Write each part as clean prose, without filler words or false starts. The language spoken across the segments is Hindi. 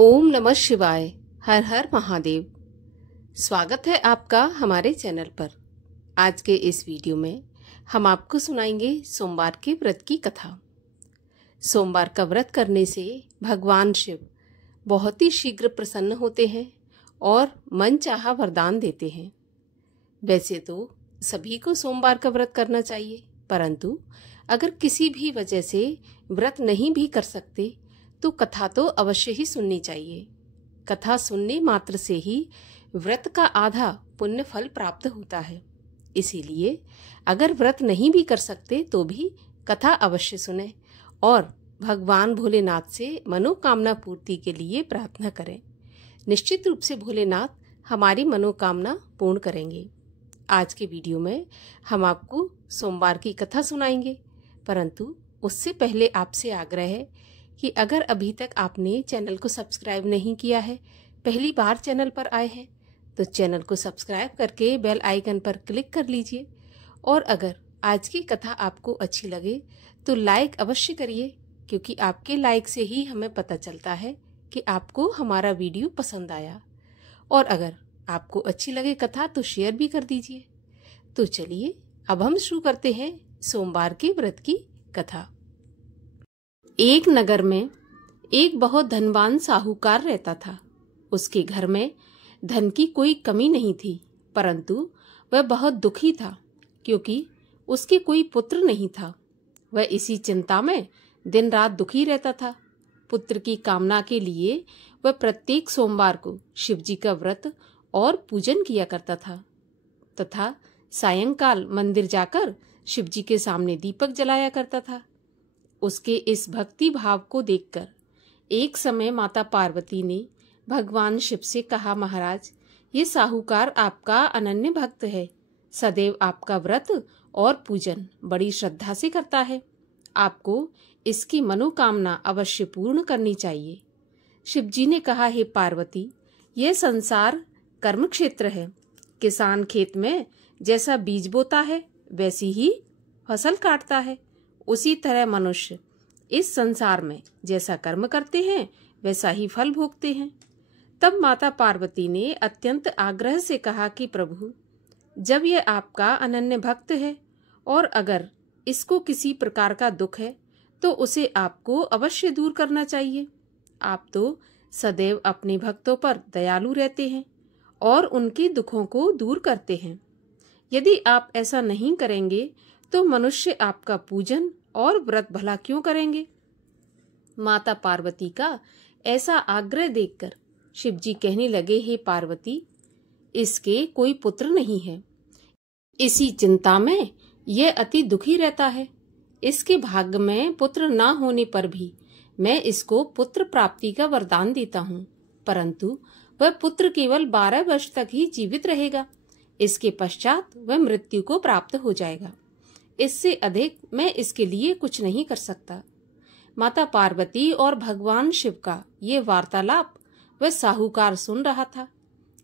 ओम नमः शिवाय। हर हर महादेव। स्वागत है आपका हमारे चैनल पर। आज के इस वीडियो में हम आपको सुनाएंगे सोमवार के व्रत की कथा। सोमवार का व्रत करने से भगवान शिव बहुत ही शीघ्र प्रसन्न होते हैं और मनचाहा वरदान देते हैं। वैसे तो सभी को सोमवार का व्रत करना चाहिए, परंतु अगर किसी भी वजह से व्रत नहीं भी कर सकते तो कथा तो अवश्य ही सुननी चाहिए। कथा सुनने मात्र से ही व्रत का आधा पुण्य फल प्राप्त होता है। इसीलिए अगर व्रत नहीं भी कर सकते तो भी कथा अवश्य सुने और भगवान भोलेनाथ से मनोकामना पूर्ति के लिए प्रार्थना करें। निश्चित रूप से भोलेनाथ हमारी मनोकामना पूर्ण करेंगे। आज के वीडियो में हम आपको सोमवार की कथा सुनाएंगे, परंतु उससे पहले आपसे आग्रह है कि अगर अभी तक आपने चैनल को सब्सक्राइब नहीं किया है, पहली बार चैनल पर आए हैं, तो चैनल को सब्सक्राइब करके बेल आइकन पर क्लिक कर लीजिए। और अगर आज की कथा आपको अच्छी लगे तो लाइक अवश्य करिए, क्योंकि आपके लाइक से ही हमें पता चलता है कि आपको हमारा वीडियो पसंद आया। और अगर आपको अच्छी लगे कथा तो शेयर भी कर दीजिए। तो चलिए अब हम शुरू करते हैं सोमवार के व्रत की कथा। एक नगर में एक बहुत धनवान साहूकार रहता था। उसके घर में धन की कोई कमी नहीं थी, परंतु वह बहुत दुखी था क्योंकि उसके कोई पुत्र नहीं था। वह इसी चिंता में दिन रात दुखी रहता था। पुत्र की कामना के लिए वह प्रत्येक सोमवार को शिवजी का व्रत और पूजन किया करता था तथा सायंकाल मंदिर जाकर शिवजी के सामने दीपक जलाया करता था। उसके इस भक्ति भाव को देखकर एक समय माता पार्वती ने भगवान शिव से कहा, महाराज, ये साहूकार आपका अनन्य भक्त है, सदैव आपका व्रत और पूजन बड़ी श्रद्धा से करता है। आपको इसकी मनोकामना अवश्य पूर्ण करनी चाहिए। शिवजी ने कहा, हे पार्वती, यह संसार कर्म क्षेत्र है। किसान खेत में जैसा बीज बोता है वैसी ही फसल काटता है, उसी तरह मनुष्य इस संसार में जैसा कर्म करते हैं वैसा ही फल भोगते हैं। तब माता पार्वती ने अत्यंत आग्रह से कहा कि प्रभु, जब यह आपका अनन्य भक्त है और अगर इसको किसी प्रकार का दुख है तो उसे आपको अवश्य दूर करना चाहिए। आप तो सदैव अपने भक्तों पर दयालु रहते हैं और उनके दुखों को दूर करते हैं। यदि आप ऐसा नहीं करेंगे तो मनुष्य आपका पूजन और व्रत भला क्यों करेंगे। माता पार्वती का ऐसा आग्रह देखकर शिवजी कहने लगे, हे पार्वती, इसके कोई पुत्र नहीं है। इसी चिंता में यह अति दुखी रहता है। इसके भाग्य में पुत्र न होने पर भी मैं इसको पुत्र प्राप्ति का वरदान देता हूँ, परंतु वह पुत्र केवल 12 वर्ष तक ही जीवित रहेगा। इसके पश्चात वह मृत्यु को प्राप्त हो जाएगा। इससे अधिक मैं इसके लिए कुछ नहीं कर सकता। माता पार्वती और भगवान शिव का ये वार्तालाप वह साहूकार सुन रहा था।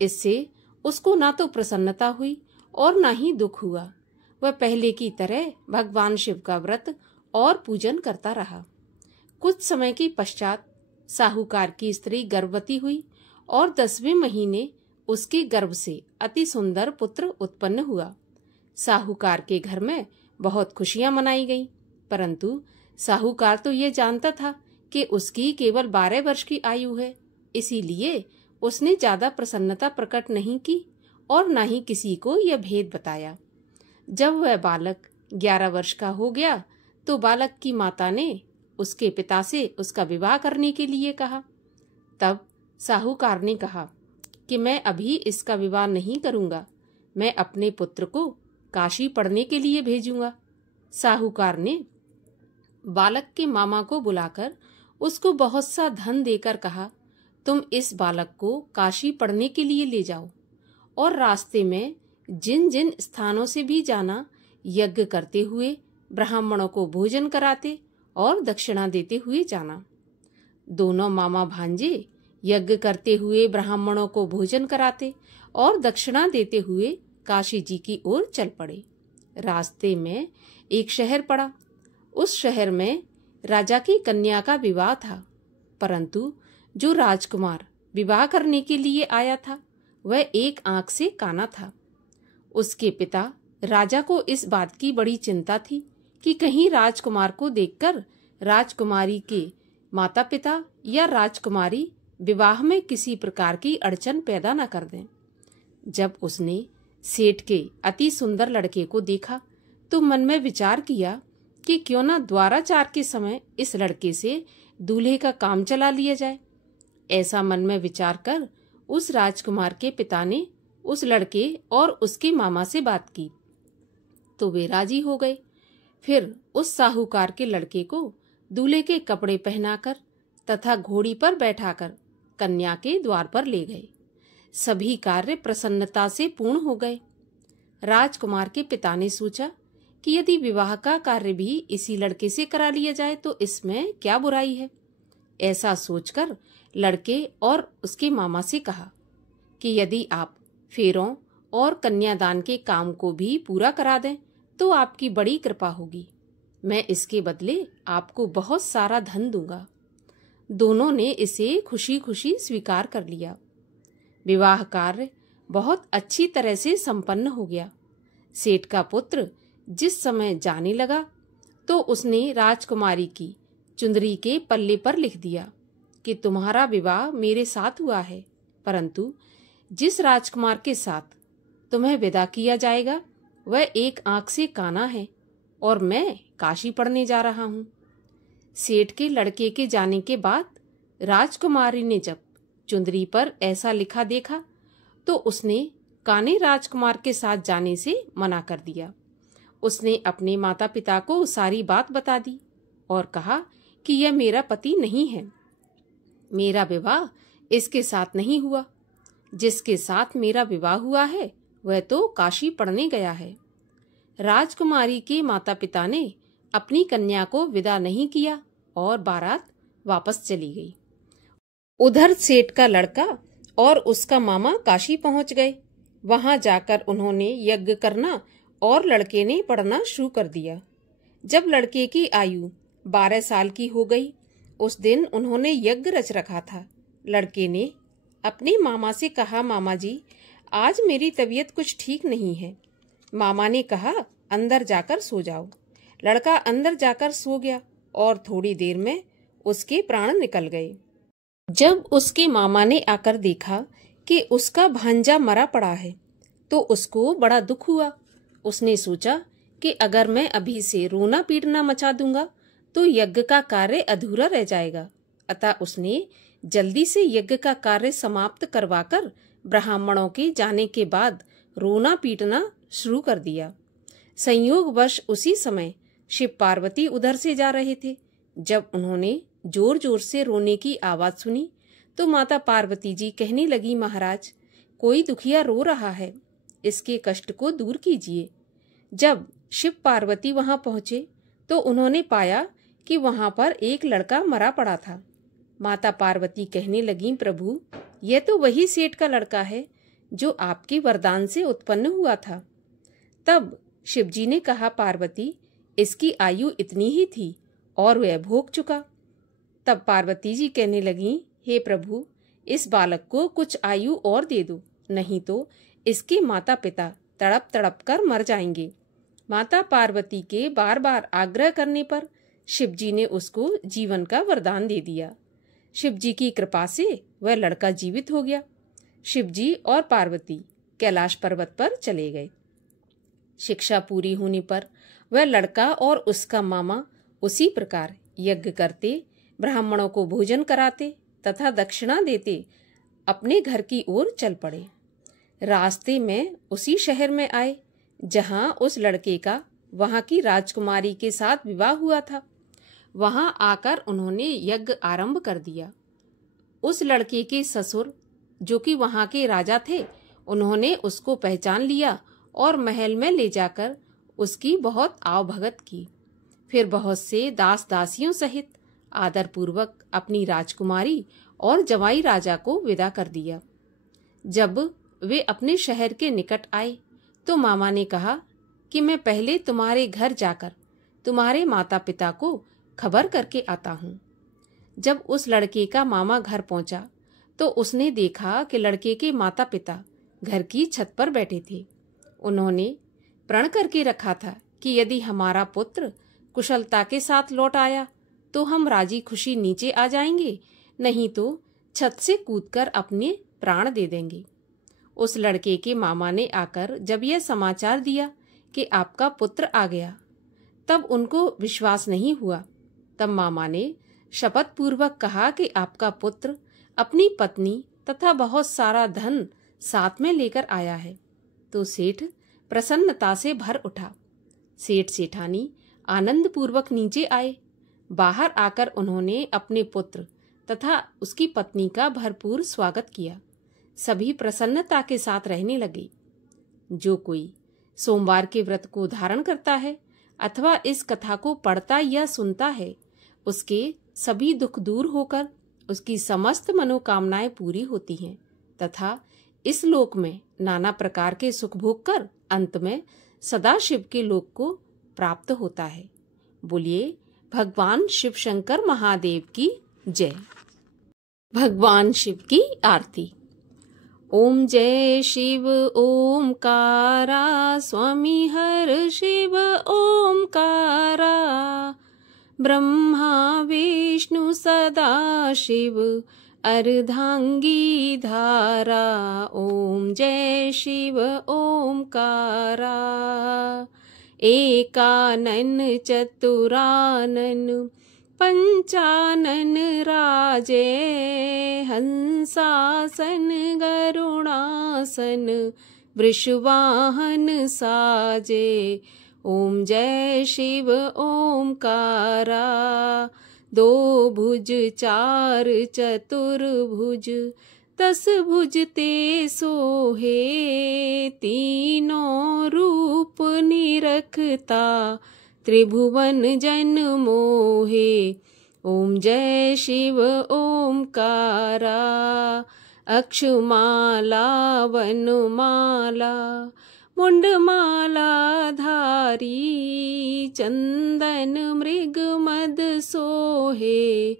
इससे उसको ना तो प्रसन्नता हुई और ना ही दुख हुआ। वह पहले की तरह भगवान शिव का व्रत और पूजन करता रहा। कुछ समय के पश्चात साहूकार की स्त्री गर्भवती हुई और 10वें महीने उसके गर्भ से अति सुंदर पुत्र उत्पन्न हुआ। साहूकार के घर में बहुत खुशियां मनाई गईं, परंतु साहूकार तो ये जानता था कि उसकी केवल 12 वर्ष की आयु है, इसीलिए उसने ज्यादा प्रसन्नता प्रकट नहीं की और न ही किसी को यह भेद बताया। जब वह बालक 11 वर्ष का हो गया तो बालक की माता ने उसके पिता से उसका विवाह करने के लिए कहा। तब साहूकार ने कहा कि मैं अभी इसका विवाह नहीं करूंगा, मैं अपने पुत्र को काशी पढ़ने के लिए भेजूंगा। साहूकार ने बालक के मामा को बुलाकर उसको बहुत सा धन देकर कहा, तुम इस बालक को काशी पढ़ने के लिए ले जाओ और रास्ते में जिन जिन स्थानों से भी जाना, यज्ञ करते हुए ब्राह्मणों को भोजन कराते और दक्षिणा देते हुए जाना। दोनों मामा भांजे यज्ञ करते हुए ब्राह्मणों को भोजन कराते और दक्षिणा देते हुए काशी जी की ओर चल पड़े। रास्ते में एक शहर पड़ा। उस शहर में राजा की कन्या का विवाह था, परंतु जो राजकुमार विवाह करने के लिए आया था वह एक आंख से काना था। उसके पिता राजा को इस बात की बड़ी चिंता थी कि कहीं राजकुमार को देखकर राजकुमारी के माता पिता या राजकुमारी विवाह में किसी प्रकार की अड़चन पैदा न कर दें। जब उसने सेठ के अति सुंदर लड़के को देखा तो मन में विचार किया कि क्यों न द्वाराचार के समय इस लड़के से दूल्हे का काम चला लिया जाए। ऐसा मन में विचार कर उस राजकुमार के पिता ने उस लड़के और उसके मामा से बात की तो वे राजी हो गए। फिर उस साहूकार के लड़के को दूल्हे के कपड़े पहनाकर तथा घोड़ी पर बैठाकर कन्या के द्वार पर ले गए। सभी कार्य प्रसन्नता से पूर्ण हो गए। राजकुमार के पिता ने सोचा कि यदि विवाह का कार्य भी इसी लड़के से करा लिया जाए तो इसमें क्या बुराई है। ऐसा सोचकर लड़के और उसके मामा से कहा कि यदि आप फेरों और कन्यादान के काम को भी पूरा करा दें तो आपकी बड़ी कृपा होगी। मैं इसके बदले आपको बहुत सारा धन दूंगा। दोनों ने इसे खुशी खुशी स्वीकार कर लिया। विवाह कार्य बहुत अच्छी तरह से संपन्न हो गया। सेठ का पुत्र जिस समय जाने लगा तो उसने राजकुमारी की चुंदरी के पल्ले पर लिख दिया कि तुम्हारा विवाह मेरे साथ हुआ है, परंतु जिस राजकुमार के साथ तुम्हें विदा किया जाएगा वह एक आंख से काना है और मैं काशी पढ़ने जा रहा हूँ। सेठ के लड़के के जाने के बाद राजकुमारी ने जब चुंदरी पर ऐसा लिखा देखा तो उसने काने राजकुमार के साथ जाने से मना कर दिया। उसने अपने माता पिता को सारी बात बता दी और कहा कि यह मेरा पति नहीं है, मेरा विवाह इसके साथ नहीं हुआ। जिसके साथ मेरा विवाह हुआ है वह तो काशी पढ़ने गया है। राजकुमारी के माता पिता ने अपनी कन्या को विदा नहीं किया और बारात वापस चली गई। उधर सेठ का लड़का और उसका मामा काशी पहुंच गए। वहां जाकर उन्होंने यज्ञ करना और लड़के ने पढ़ना शुरू कर दिया। जब लड़के की आयु 12 साल की हो गई उस दिन उन्होंने यज्ञ रच रखा था। लड़के ने अपने मामा से कहा, मामा जी आज मेरी तबीयत कुछ ठीक नहीं है। मामा ने कहा, अंदर जाकर सो जाओ। लड़का अंदर जाकर सो गया और थोड़ी देर में उसके प्राण निकल गए। जब उसके मामा ने आकर देखा कि उसका भांजा मरा पड़ा है तो उसको बड़ा दुख हुआ। उसने सोचा कि अगर मैं अभी से रोना पीटना मचा दूंगा तो यज्ञ का कार्य अधूरा रह जाएगा। अतः उसने जल्दी से यज्ञ का कार्य समाप्त करवाकर ब्राह्मणों के जाने के बाद रोना पीटना शुरू कर दिया। संयोगवश उसी समय शिव पार्वती उधर से जा रहे थे। जब उन्होंने जोर जोर से रोने की आवाज सुनी तो माता पार्वती जी कहने लगी, महाराज कोई दुखिया रो रहा है, इसके कष्ट को दूर कीजिए। जब शिव पार्वती वहां पहुंचे तो उन्होंने पाया कि वहां पर एक लड़का मरा पड़ा था। माता पार्वती कहने लगी, प्रभु यह तो वही सेठ का लड़का है जो आपके वरदान से उत्पन्न हुआ था। तब शिवजी ने कहा, पार्वती इसकी आयु इतनी ही थी और वह भोग चुका। तब पार्वती जी कहने लगी, हे प्रभु इस बालक को कुछ आयु और दे दो, नहीं तो इसके माता पिता तड़प तड़प कर मर जाएंगे। माता पार्वती के बार बार आग्रह करने पर शिवजी ने उसको जीवन का वरदान दे दिया। शिवजी की कृपा से वह लड़का जीवित हो गया। शिवजी और पार्वती कैलाश पर्वत पर चले गए। शिक्षा पूरी होने पर वह लड़का और उसका मामा उसी प्रकार यज्ञ करते, ब्राह्मणों को भोजन कराते तथा दक्षिणा देते अपने घर की ओर चल पड़े। रास्ते में उसी शहर में आए जहां उस लड़के का वहां की राजकुमारी के साथ विवाह हुआ था। वहां आकर उन्होंने यज्ञ आरंभ कर दिया। उस लड़के के ससुर जो कि वहां के राजा थे, उन्होंने उसको पहचान लिया और महल में ले जाकर उसकी बहुत आवभगत की। फिर बहुत से दास दासियों सहित आदर पूर्वक अपनी राजकुमारी और जवाई राजा को विदा कर दिया। जब वे अपने शहर के निकट आए तो मामा ने कहा कि मैं पहले तुम्हारे घर जाकर तुम्हारे माता पिता को खबर करके आता हूँ। जब उस लड़के का मामा घर पहुंचा तो उसने देखा कि लड़के के माता पिता घर की छत पर बैठे थे। उन्होंने प्रण करके रखा था कि यदि हमारा पुत्र कुशलता के साथ लौट आया तो हम राजी खुशी नीचे आ जाएंगे, नहीं तो छत से कूदकर अपने प्राण दे देंगे। उस लड़के के मामा ने आकर जब यह समाचार दिया कि आपका पुत्र आ गया, तब उनको विश्वास नहीं हुआ। तब मामा ने शपथ पूर्वक कहा कि आपका पुत्र अपनी पत्नी तथा बहुत सारा धन साथ में लेकर आया है। तो सेठ प्रसन्नता से भर उठा। सेठ सेठानी आनंद पूर्वक नीचे आए। बाहर आकर उन्होंने अपने पुत्र तथा उसकी पत्नी का भरपूर स्वागत किया। सभी प्रसन्नता के साथ रहने लगे। जो कोई सोमवार के व्रत को धारण करता है अथवा इस कथा को पढ़ता या सुनता है, उसके सभी दुख दूर होकर उसकी समस्त मनोकामनाएं पूरी होती हैं तथा इस लोक में नाना प्रकार के सुख भोग कर अंत में सदा शिव के लोक को प्राप्त होता है। बोलिए भगवान शिव शंकर महादेव की जय। भगवान शिव की आरती। ओम जय शिव ओमकारा, स्वामी हर शिव ओमकारा, ब्रह्मा विष्णु सदा शिव अर्धांगी धारा। ओम जय शिव ओमकारा, एकानन चतुरानन पंचानन राजे, हंसासन गरुणासन वृषवाहन साजे। ओम जय शिव ओमकारा, दो भुज चार चतुर्भुज, 10 भुज ते सोहे, तीनों रूप निरखता त्रिभुवन जन मोहे। ओम जय शिव ओमकारा, अक्षमाला वनमाला मुंडमाला धारी, चंदन मृग मद सोहे,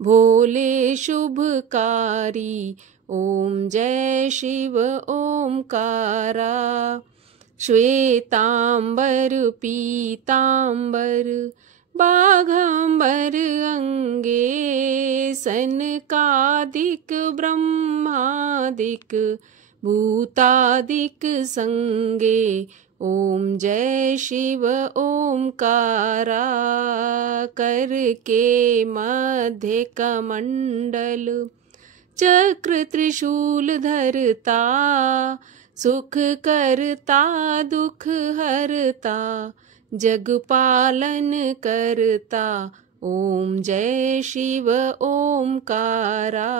भोले शुभकारी। ओम जय शिव ओमकारा, श्वेतांबर पीतांबर बाघंबर अंगे, सनकादिक ब्रह्मादिक भूतादिक संगे। ओम जय शिव ओमकारा, करके मध्य कमंडल चक्र त्रिशूल धरता, सुख करता दुख हरता, जग पालन करता। ओम जय शिव ओमकारा,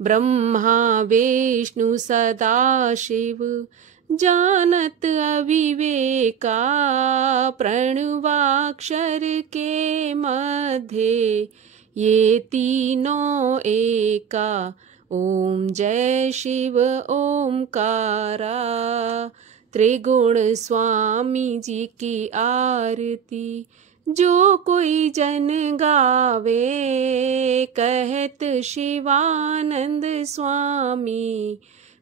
ब्रह्मा विष्णु सदा शिव जानत अविवेका, प्रणवाक्षर के मध्य ये तीनों एका। ओम जय शिव ओमकारा, त्रिगुण स्वामी जी की आरती जो कोई जन गावे, कहत शिवानंद स्वामी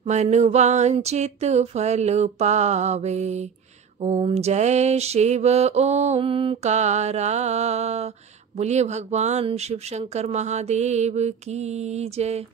मन वांछित फल पावे। ओम जय शिव ओमकारा। बोलिए भगवान शिव शंकर महादेव की जय।